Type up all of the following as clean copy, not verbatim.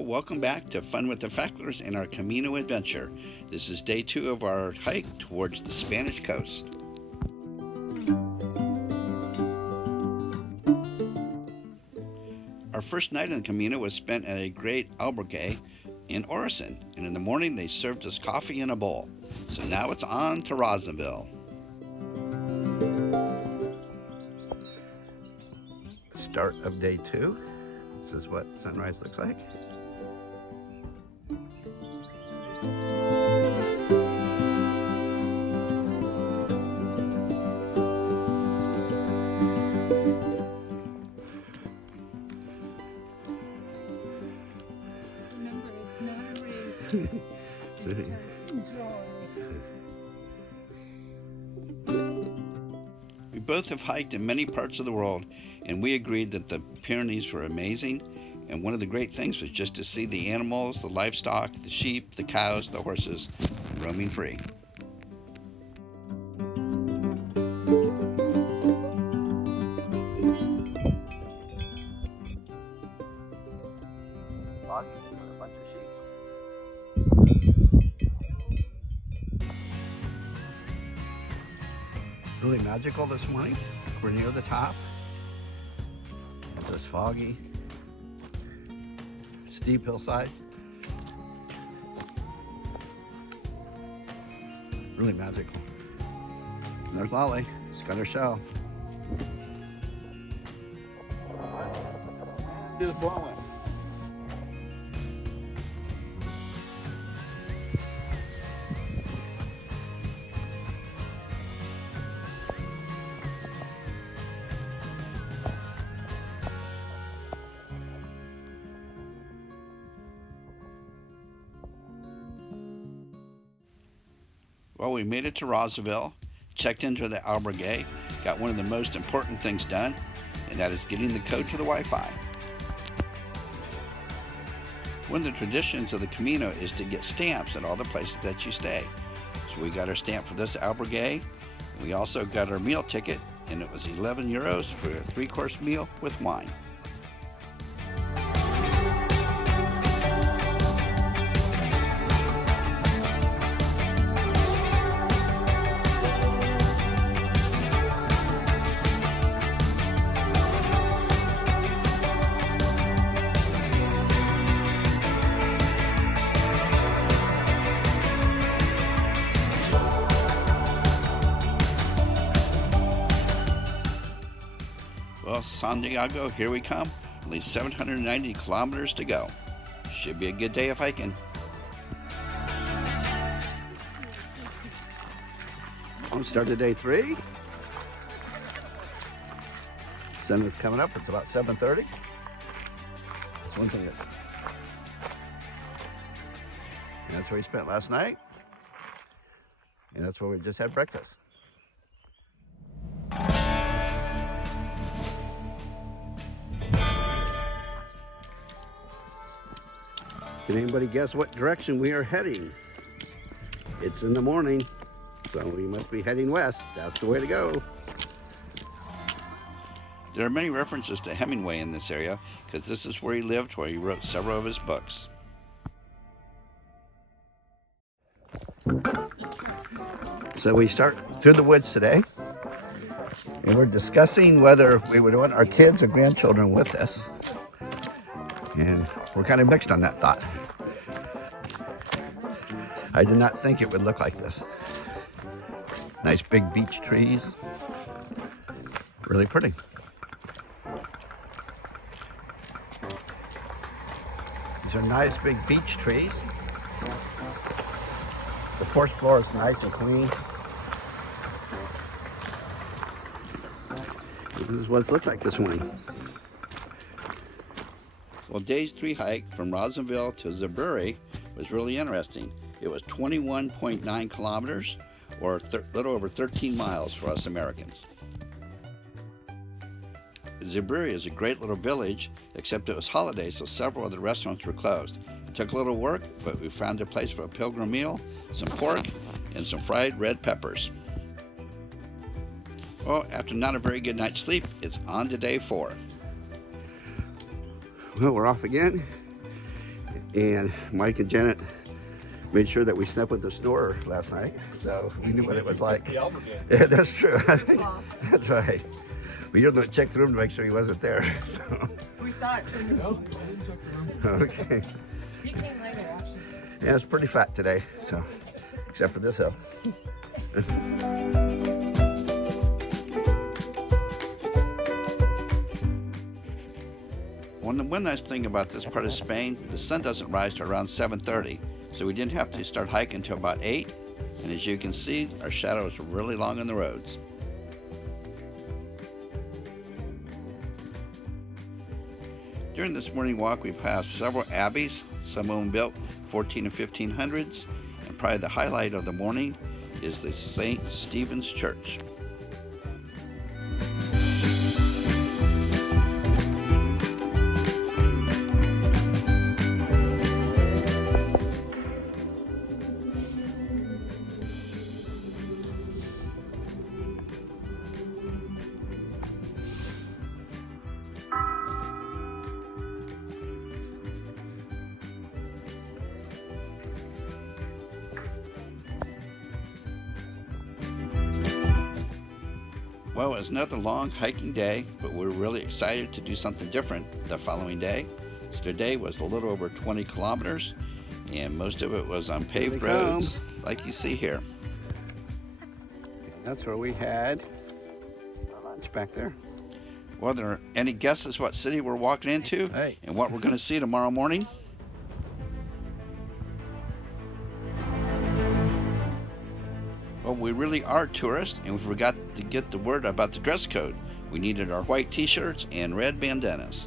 Well, welcome back to Fun with the Factlers and our Camino adventure. This is day 2 of our hike towards the Spanish coast. Our first night on the Camino was spent at a great albergue in Orison, and in the morning they served us coffee in a bowl. So now it's on to Rossville. Start of day 2. This is what sunrise looks like. Remember, it's not a race. Just enjoy. We both have hiked in many parts of the world, and we agreed that the Pyrenees were amazing, and one of the great things was just to see the animals, the livestock, the sheep, the cows, the horses, roaming free. A bunch of sheep. Really magical this morning. We're near the top. It's this foggy, steep hillside. Really magical. And there's Lolly. She's got her shell. Just blowing. Well, we made it to Rossville, checked into the albergue, got one of the most important things done, and that is getting the code to the Wi-Fi. One of the traditions of the Camino is to get stamps at all the places that you stay. So we got our stamp for this albergue. We also got our meal ticket, and it was 11 euros for a 3-course meal with wine. Well, Santiago, here we come. Only 790 kilometers to go. Should be a good day of hiking. On start of day 3. Sun is coming up. It's about 7:30. That's one thing. And that's where we spent last night. And that's where we just had breakfast. Can anybody guess what direction we are heading? It's in the morning, so we must be heading west. That's the way to go. There are many references to Hemingway in this area because this is where he lived, where he wrote several of his books. So we start through the woods today, and we're discussing whether we would want our kids or grandchildren with us. And we're kind of mixed on that thought. I did not think it would look like this. Nice big beech trees. Really pretty. These are nice big beech trees. The 4th floor is nice and clean. This is what it looks like this morning. Well, day 3 hike from Rossville to Zeburi was really interesting. It was 21.9 kilometers, or a little over 13 miles for us Americans. Zeburi is a great little village, except it was holiday, so several of the restaurants were closed. It took a little work, but we found a place for a pilgrim meal, some pork, and some fried red peppers. Well, after not a very good night's sleep, it's on to day 4. Well, we're off again, And Mike and Janet made sure that we slept with the snorer last night, so we knew what it was like. Yeah, that's true. That's right. We didn't check the room to make sure he wasn't there. So. We thought. Okay. He came later, actually. Yeah, it's pretty fat today, so except for this hill. One nice thing about this part of Spain, the sun doesn't rise till around 7:30, so we didn't have to start hiking until about 8. And as you can see, our shadows are really long on the roads. During this morning walk, we passed several abbeys, some of them built 14 and 1500s, and probably the highlight of the morning is the St. Stephen's Church. Well, it was another long hiking day, but we're really excited to do something different the following day. So today was a little over 20 kilometers, and most of it was on paved roads, like you see here. That's where we had lunch back there. Well, there are any guesses what city we're walking into and what we're going to see tomorrow morning? Well, we really are tourists, and we forgot to get the word about the dress code. We needed our white t-shirts and red bandanas.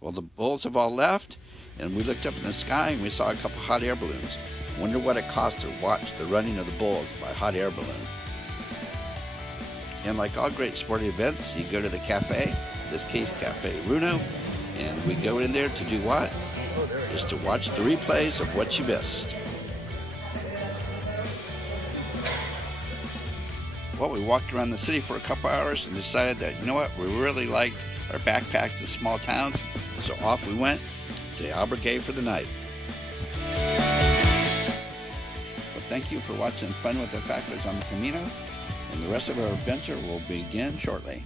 Well, the bulls have all left, and we looked up in the sky and we saw a couple hot air balloons. Wonder what it costs to watch the running of the bulls by hot air balloon. And like all great sporting events, you go to the cafe, in this case Cafe Runo, and we go in there to do what? Just to watch the replays of what you missed. Well, we walked around the city for a couple hours and decided that, you know what, we really liked our backpacks to small towns. So off we went to Albergay for the night. Well, thank you for watching Fun with the Factors on the Camino, and the rest of our adventure will begin shortly.